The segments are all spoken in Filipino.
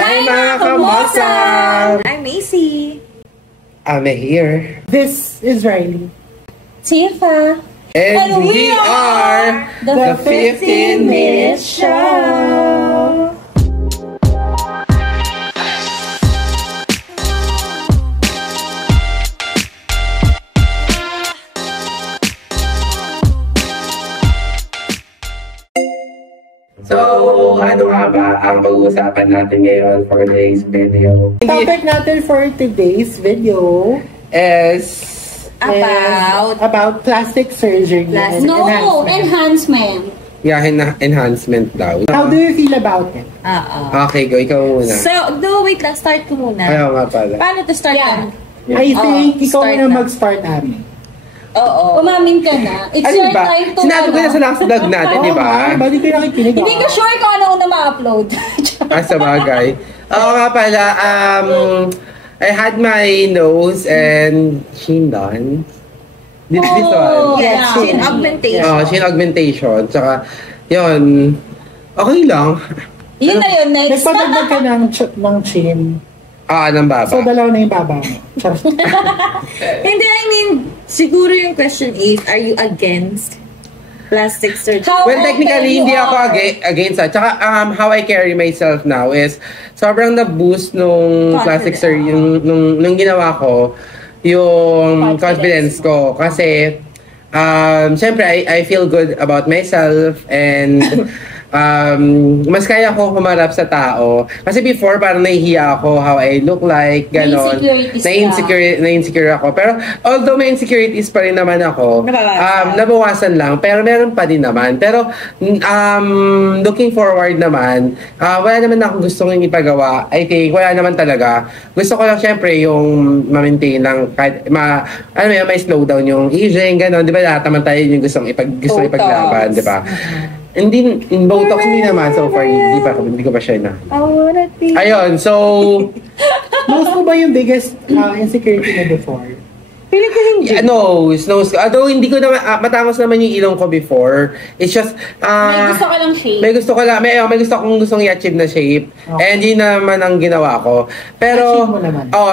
Hi mga kamosa! I'm Macy. I'm here. This is Riley. Tifa. And we are the 15-minute show. So, ano nga ba ang pag-uusapan natin ngayon for today's video? Topic natin for today's video is about plastic surgery. No, enhancement. Yeah, enhancement daw. How do you feel about it? Okay, go. Ikaw muna. So, wait lang. Start ko muna. Ayaw nga pala. Paano to start? I think ikaw start muna na. mag-start namin. Oo. Umamin ka na. It's Ano your ba? time to Sinabi ko na sa last vlog natin, di ba? Bali ko nakikinig. Hindi ko sure kung ano una ma-upload. Sa bagay. Oo nga pala, I had my nose and chin done. This one. Yeah, chin augmentation. Chin augmentation. Tsaka, yun. Okay lang. Yun na yun, next. Nagpadagdag ka ng chin. Ng baba. So, dalawa na yung baba mo. Hindi, I mean, siguro yung question is, are you against plastic surgery? Well, technically, hindi ako against that. Tsaka, how I carry myself now is, sobrang na-boost nung plastic surgery, nung ginawa ko, yung confidence ko. Kasi, syempre, I feel good about myself and mas kaya ko humarap sa tao. Kasi before, parang nahihiya ako how I look like, gano'n. Na-insecure ako. Pero, although may insecurities pa rin naman ako, nabawasan lang. Pero meron pa din naman. Pero, looking forward naman, wala naman akong gustong ipagawa. I think, wala naman talaga. Gusto ko lang, syempre, yung ma-maintain lang, kahit, may slow down yung aging, gano'n. Di ba, lahat naman tayo yung gustong ipaglaban, di ba? Hindi, in Botox hindi naman so far, hindi ko pa siya na. Ayun, so Nose mo ba yung biggest insecurity mo before? feeling ko hindi. Nose. Although hindi ko naman, matangos naman yung ilong ko before. It's just, May gusto ka lang shape. may gusto kong i-achieve na shape. Okay. And yun naman ang ginawa ko. Pero,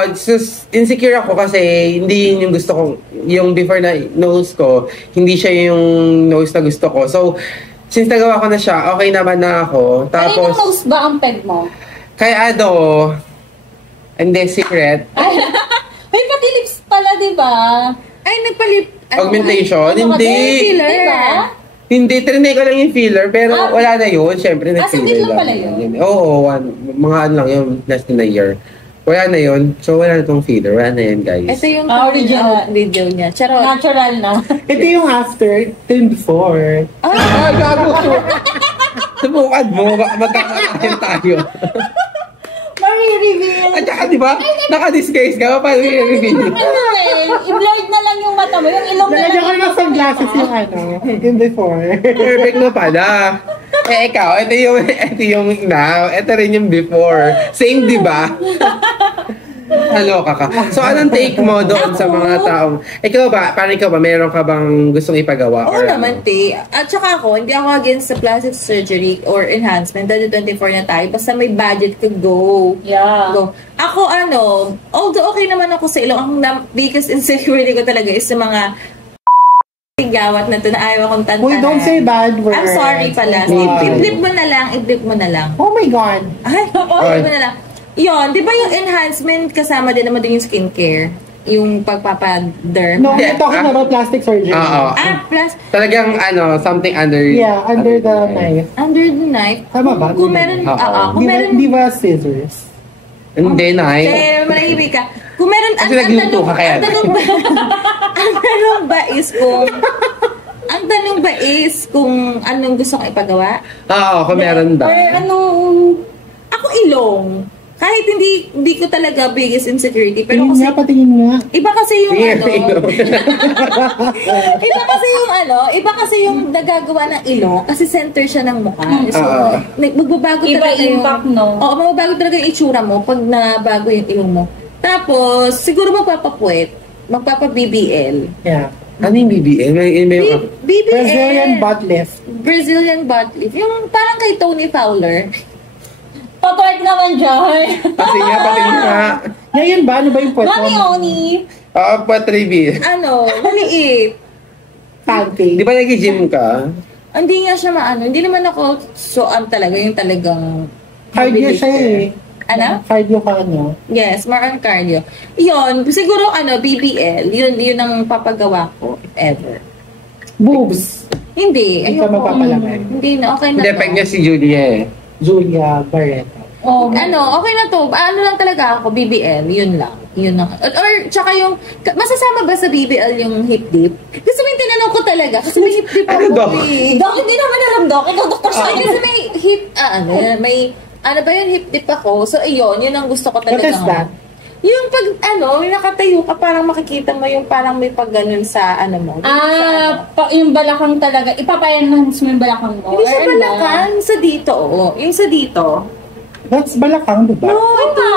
it's just, insecure ako kasi hindi yun yung gusto kong, yung before na nose ko, hindi siya yung nose na gusto ko. So, since nagawa ko na siya, okay naman na ako. Tapos, Kaninong nose ba ang peg mo? Kaya hindi, secret. Ay, may pati lips pala, di ba? Ay, nagpalip. Augmentation? Hindi. Filler. Diba? Hindi, trinay ko lang yung filler, pero wala na yun. Siyempre, saglit lang pala yun? Oo, mga ano lang yun, less than a year. Wala na yun. So, wala na itong filler. Wala na yan, guys. Ito yung original video niya. Charot. Natural na. Ito yung after, ito yung before. Gago. Subukan mo. Magkakakain tayo. Mari-reveal. At saka, di ba? Naka-disguise ka. Paano i-reveal? I-blurred na lang yung mata mo. Yung ilong na lang. Nalagyan ko ng sunglasses yung yung before. Perfect na pala. Ikaw, ito yung now. Ito rin yung before. Same, di ba? Hello, kaka. So, anong take mo doon sa mga taong... Paano ikaw ba? Meron ka bang gustong ipagawa? Oo naman, te. At saka ako, hindi ako against sa plastic surgery or enhancement. Dahil 24 na tayo. Basta may budget to go. Yeah. Go. Ako, although okay naman ako sa ilong, ang biggest insecurity ko talaga is sa mga gawat na ito na ayaw akong tantanan. Uy, don't say bad words. I'm sorry pala. I-flip mo na lang. Oh my God. Ay, i-flip mo na lang. Yun, di ba yung enhancement kasama din naman din yung skincare? Yung pagpapaderm? No, we're talking about plastic surgery. Plus... Talagang, something under... Yeah, under the knife. Under the knife? Tama ba? Kung meron... Di ba scissors? Hindi, knife. Kaya malahimik ka. Kung meron... Kasi nagluto ka kaya. Ang tanong ba is kung... Ang tanong ba is kung anong gusto kong ipagawa? Kung meron ba? Or ako ilong. Kahit hindi ko talaga biggest insecurity, pero Patingin nga. iba kasi yung iba kasi yung nagagawa ng ilong kasi center siya ng mukha. So, magbabago iba talaga yung impact, no? Oo, magbabago talaga yung itsura mo pag nabago yung ilong mo. Tapos, siguro magpapapuwet, magpapa-BBL. Yeah. Ano yung BBL? BBL. Brazilian butt lift. Brazilian butt lift. Yung parang kay Tony Fowler. Patwerk naman, Joy. Pati nga. Ngayon ba? Ano ba yung puwet Mami, mo? Oni. Patribi. Maliit. Pancake. Di ba nag-gym ka? Hindi nga siya hindi naman ako talaga yung talagang Cardio siya eh. Ano? Cardio ka ano? Yes, more on cardio. Yun, siguro BBL, yun ang papagawa ko, if ever. Boobs. Hindi, Hindi ka magpapalagay. Hindi na, okay na Hindi, to. peg niya si Julia eh. Julia Barreto. Oh, Okay na to. Ano lang talaga ako, BBL, yun lang. Yun lang. Or, tsaka yung, masasama ba sa BBL yung hip dip? Kasi may tinanong ko talaga, kasi may hip dip ako. Ano, Doc? Dok, hindi naman alam, Dok. Ikaw, Dr. Kasi may hip, ano ba yun, hip dip ako. So, yun ang gusto ko talaga. What is that? Yung pag, yung nakatayo ka, parang makikita mo yung parang may pag ganun sa, mo. Yung balakang talaga, ipapayanhans mo yung balakang mo. Hindi siya Or ano? balakan, sa dito, Yung sa dito. That's balakang, diba? No, ito,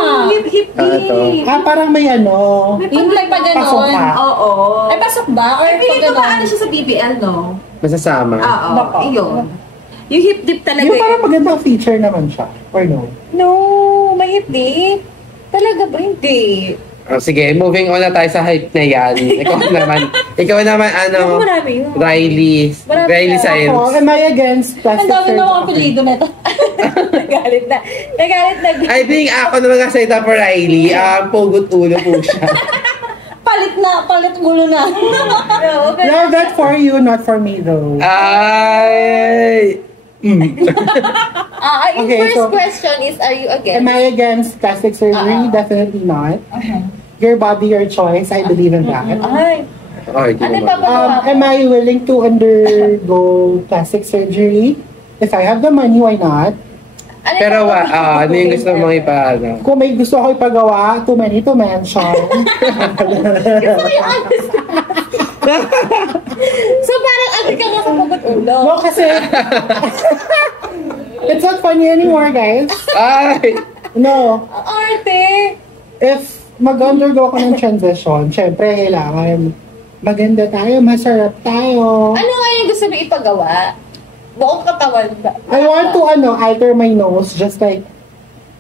hip dip. Parang may ano. Yung may pag Pasok ganon. ka. Oo. Ay, pasok ba? Or Ay, pag piling ko ganon? siya sa BBL, no? Masasama. Oo, Baka. yun. Yung hip dip talaga. Yung parang magandang feature naman siya. Or no? No, may hip dip. Talaga ba? Hindi. Sige, moving on na tayo sa hype na yan. Ikaw naman, Marami yun. Riley Marami na. Science. Ako, am I against Ang plastic dami na mga surgery? apelido na ito. Nagalit na. I think ako naman kasalita for Riley, pugot ulo po siya. Palit ulo na. No, pero, Love that for you, not for me though. Ay! yung Okay, first so- question is, are you against? Am I against plastic surgery? Definitely not. Your body, your choice. I believe in that. Ay, Okay, di ano naman. pa Am I willing to undergo plastic surgery? If I have the money, why not? Pero ano yung gusto mong ipaano? Kung may gusto ako ipagawa, too many to mention. So parang ka nga sa pagot ulo. No, kasi it's not funny anymore, guys. Ay! No. Arte. If mag-undergo ako ng transition, syempre kailangan maganda tayo, masarap tayo. Ano nga yung gusto mo ipagawa? Buong katawan ba? I want to alter my nose just like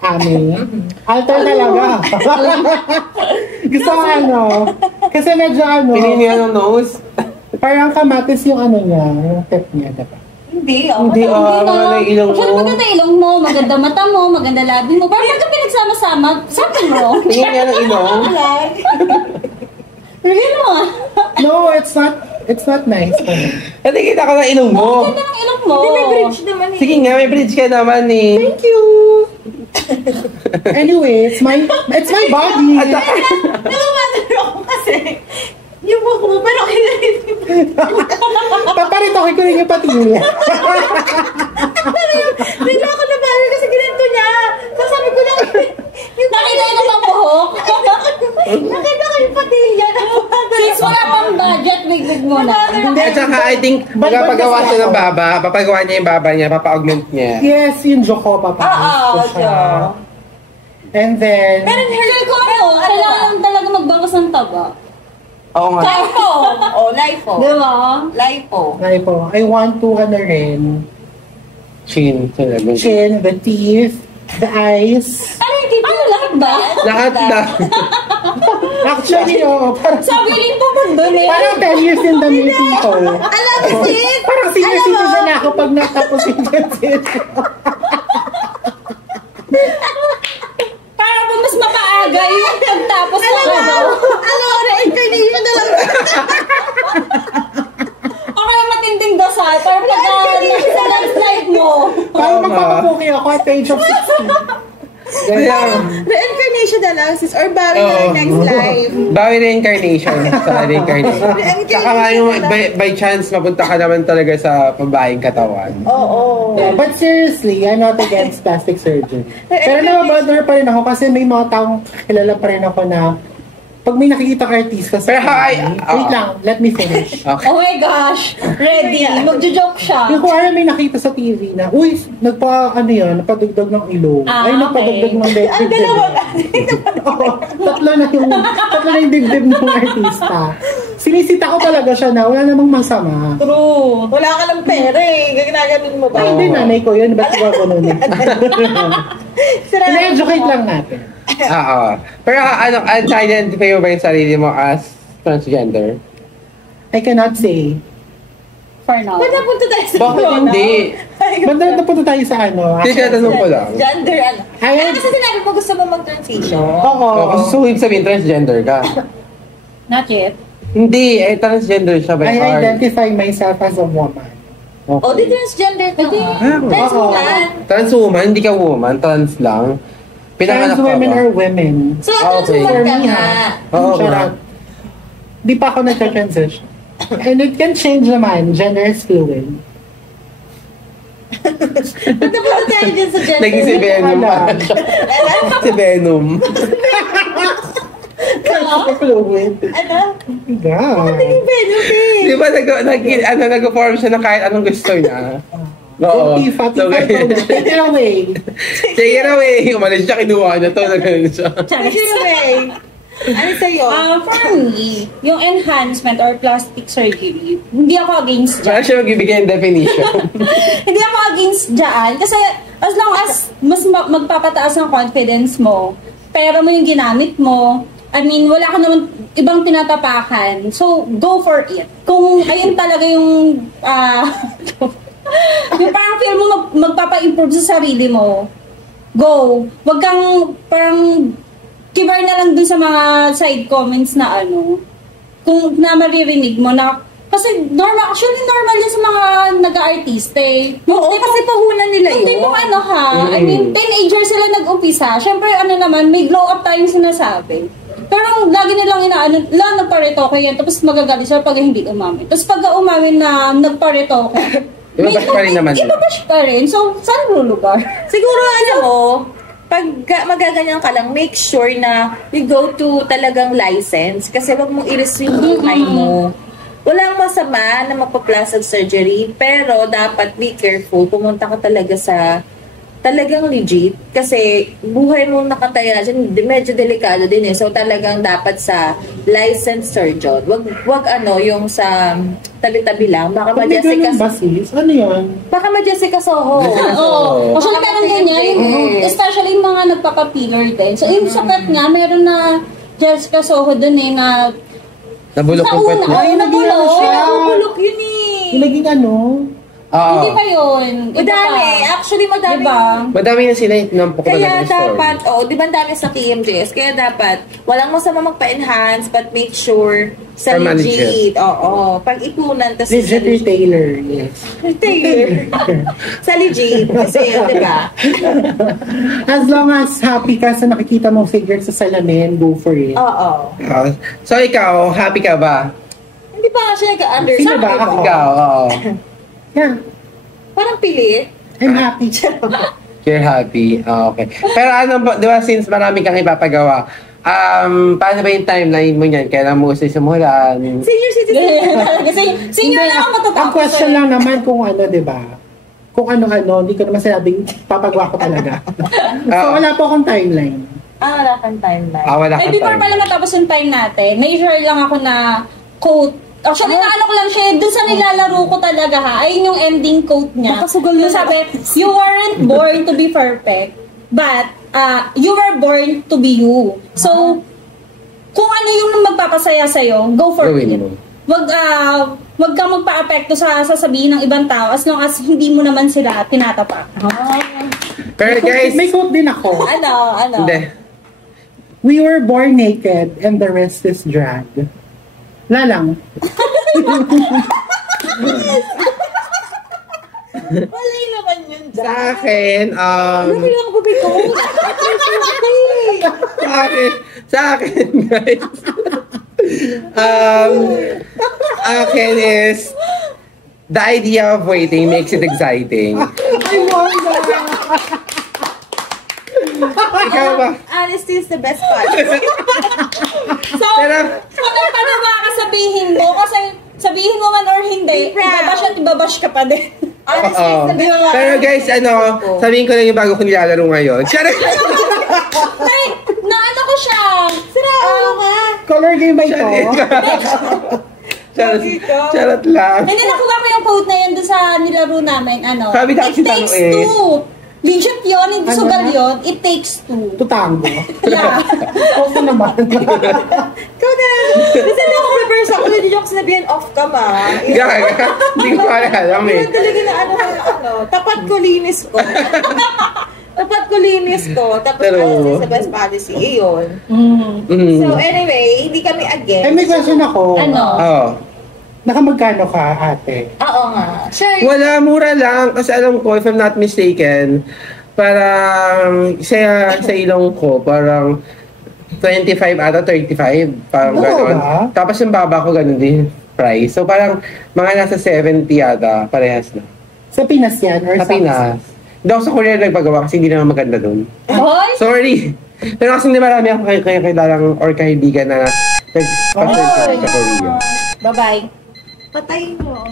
Ami. Alter talaga. Gusto ko kasi medyo Pinin niya ng nose? parang kamatis yung niya, yung tip niya, diba? Hindi, Hindi, wala na ilong Sure, mo. maganda ilong mo, maganda mata mo, maganda labi mo. Parang pagka pinagsama-sama, something wrong. Tingin niya ng ilong? Real mo ah. No, it's not nice for me. Hindi kita ko ng ilong mo. Maganda ng ilong mo. Hindi, may bridge naman eh. Sige nga, may bridge ka naman eh. Thank you! Anyway, it's my body. Namamadalo ako kasi yung buhok mo, pero kailangan Paparito ko rin yung patilya. bigla ako nabalo kasi ginanto niya. So sabi ko lang, Nakita ko ng buhok. nakita ko yung patilya. Since wala pang budget, wig mo na. At saka I think, magpapagawa siya ng baba, papagawa niya yung baba niya, papa-augment niya. Yes, yung joke ko, papaayos ko siya. And then, Pero Feel ko kailangan talaga magbawas ng taba. Oo nga. Lipo. Lipo. Diba? Lipo. I want to rin, Chin. Talaga. chin, the teeth, the eyes. Ano lahat ba? Lahat na. Actually, parang, Sabi rin po ba doon eh? parang 10 years in the making ko. Alam mo, sis? Parang senior citizen na ako pag natapos yung transit. Parang po mas mapaaga yung pagtapos mo. Reincarnation na lang. O kaya matinding dasal. Parang pag sa life life mo. Parang magpapapuki ako at the age of 60. Ganyan. Reincarnation na lang, sis. Or bawi na lang next life. Bawi reincarnation. Sa reincarnation. Saka nga yung by chance, mapunta ka naman talaga sa pambayang katawan. Oo. Yeah, but seriously, I'm not against plastic surgery. Pero nababother pa rin ako kasi may mga taong kilala pa rin ako na pag may nakikita ka artista sa Pero wait lang, let me finish. Okay. Oh my gosh. Ready. Magjo-joke siya. Yung kung may nakita sa TV na, uy, napadagdag ng ilong. Ah, Ay, napadagdag ng dibdib. Ang dalawa. Oo, tatlo na yung dibdib ng artista. Sinisita ko talaga siya na wala namang masama. True. Wala ka ng pera eh. Ginaganon mo ba? Ay, hindi, nanay ko yun. Ba't ko ako nun? In-educate lang natin. Oo. Pero identify mo ba yung sarili mo as transgender? I cannot say. For now. Ba't napunta tayo sa Bakit hindi? Ba't napunta tayo sa ano? Hindi, tinatanong ko lang. Gender, ano? Ay, Kasi sinabi mo gusto mo mag-transition. Oo. So, ibig sabihin, transgender ka? Not yet. Hindi, transgender siya by I heart. identify myself as a woman. Okay. O, di transgender ka nga. Trans Oo. woman. Trans woman, hindi ka woman, trans lang. Pinanganak Trans ka women ba? are women. So, trans Okay. woman For ka me, nga. Oo Shut nga. up. Di pa ako nagka-transition. And it can change naman. Gender is fluid. Ba't napunta tayo dyan sa gender? Naging si Venom pa siya. Si Venom. Fluid. Ano? God. Naging Venom eh. Di ba nag-form siya ng kahit anong gusto niya? Oo. Okay, Fatty So, ganyan. Take it away. Take it away. Umalis siya, kinuha niya to. Nagano siya. Sino eh? Ano sa'yo? For me, yung enhancement or plastic surgery, hindi ako against Para dyan. siya magbibigay ng definition. Hindi ako against dyan. Kasi as long as mas magpapataas ang confidence mo, pera mo yung ginamit mo, I mean, wala ka naman ibang tinatapakan. So, go for it. Kung ayun talaga yung yung parang feel mo magpapa-improve sa sarili mo, go. Wag kang parang kibar na lang dun sa mga side comments na ano, kung na maririnig mo na, kasi actually normal yan sa mga nag-artiste eh. Oo, kasi pahunan nila Hindi yun. mo ano ha, I mean, teenager sila nag-umpisa. Siyempre ano naman, may glow up tayong sinasabi. Pero lagi nilang inaano, lang nagparetoke yan, tapos magagalit sila pag hindi umamin. Tapos pag umamin na nagparetoke, Ibabash pa rin naman nila. Ibabash pa rin. So, saan lulugar? Siguro alam mo, pag magaganyan ka lang, make sure na you go to talagang license kasi wag mong i-restrict yung time mo. Walang masama na magpa-plastic surgery, pero dapat be careful. Pumunta ka talaga sa talagang legit kasi buhay mo nakataya dyan, medyo delikado din eh. So talagang dapat sa licensed surgeon. Wag ano, yung sa tabi-tabi lang. Baka ma-Jessica Ano yun? Baka ma-Jessica Soho. Oo. Actually, parang ganyan. Especially yung mga nagpapa-pillar din. So, yung sapat nga, meron na Jessica Soho dun eh na Nabulok sa yung una. pet. Ay, naging siya. Bulok yun eh. Yung naging ano? Oo. Hindi pa yun. Iba Madami. pa. Actually, madami. Diba? Madami na sila ng po Kaya ng story. dapat, di ba ang dami sa KMJS? Kaya dapat, walang masama magpa-enhance, but make sure sa Tama, legit. Oo. Pag-ipunan, tas Legit retailer, yes. retailer. Sa legit. Kasi, di ba? As long as happy ka sa nakikita mong figure sa salamin, go for it. Oo. So, ikaw, happy ka ba? Hindi pa nga siya nag-understand. Sino ba? Ako. Ikaw, oo. Yeah, Parang pilit. I'm happy. You're happy. Okay. Pero ano ba, di ba, since marami kang ipapagawa, paano ba yung timeline mo niyan? Kailan mo gusto simulan? Senior citizen. Kasi senior Hindi, na ako matatapos. ang question lang naman kung ano, di ba? Kung ano-ano, hindi ko naman sinabing papagawa ko talaga. So, wala po akong timeline. Wala kang timeline. Wala Eh, kang before time. pala matapos yung time natin, may share lang ako na quote. Actually, naano ko lang siya, dun sa nilalaro ko talaga ha, ayun yung ending quote niya. Nakasugal Yung sabi, you weren't born to be perfect, but you were born to be you. So, kung ano yung magpapasaya sa'yo, go for Gawin it. mo. Wag kang magpa-apekto sa sasabihin ng ibang tao as long as hindi mo naman sila tinatapak. Pero guys, May quote din ako. Ano? hindi. We were born naked and the rest is drag. Wala lang. Mali naman yun dyan. Sa akin, Bilang gubi ko. sa akin, guys. Akin is, the idea of waiting makes it exciting. I want that. Ikaw ba? Honesty is the best part. So, Pero- paano ba kasabihin mo? Kasi sabihin mo man or hindi, Be proud. ibabash at ibabash ka pa din. Honesty is the best part. Pero guys, sabihin ko lang yung bago ko nilalaro ngayon. Charot! Ay, naano ko siya. Siraw ka. Color game ba ito? Charot lang. Hindi, nakuha ko yung quote na yun doon sa nilaro namin. Sabi na It kasi takes tanong eh. two Legit yun, hindi Ano sugal na? yun. It takes two. Tutango. Yeah. Oo naman. Ikaw na. Kasi na ako prepare sa ako. Hindi yung sinabihan off cam Gaga. Hindi ko alam eh. Hindi talaga na tapat ko linis ko. Tapat ko linis ko. Tapos Pero- sa best policy. Iyon. Mm. So anyway, hindi kami against. Ay, may question ako. Ano? Oh. Nakamagkano ka, ate? Oo nga. Sure. Wala, mura lang. Kasi alam ko, if I'm not mistaken, parang sa ilong ko, parang 25 ata 35. Parang Oo gano'n. ba? Tapos yung baba ko ganun din price. So parang mga nasa 70 ata, parehas na. Sa Pinas yan? Or Sa Pinas. Hindi ako sa Korea nagpagawa kasi hindi naman maganda doon. Hoy! Sorry! Pero kasi hindi marami ako kilalang or kaibigan na nagpasunod sa Korea. Bye-bye. Patayin mo.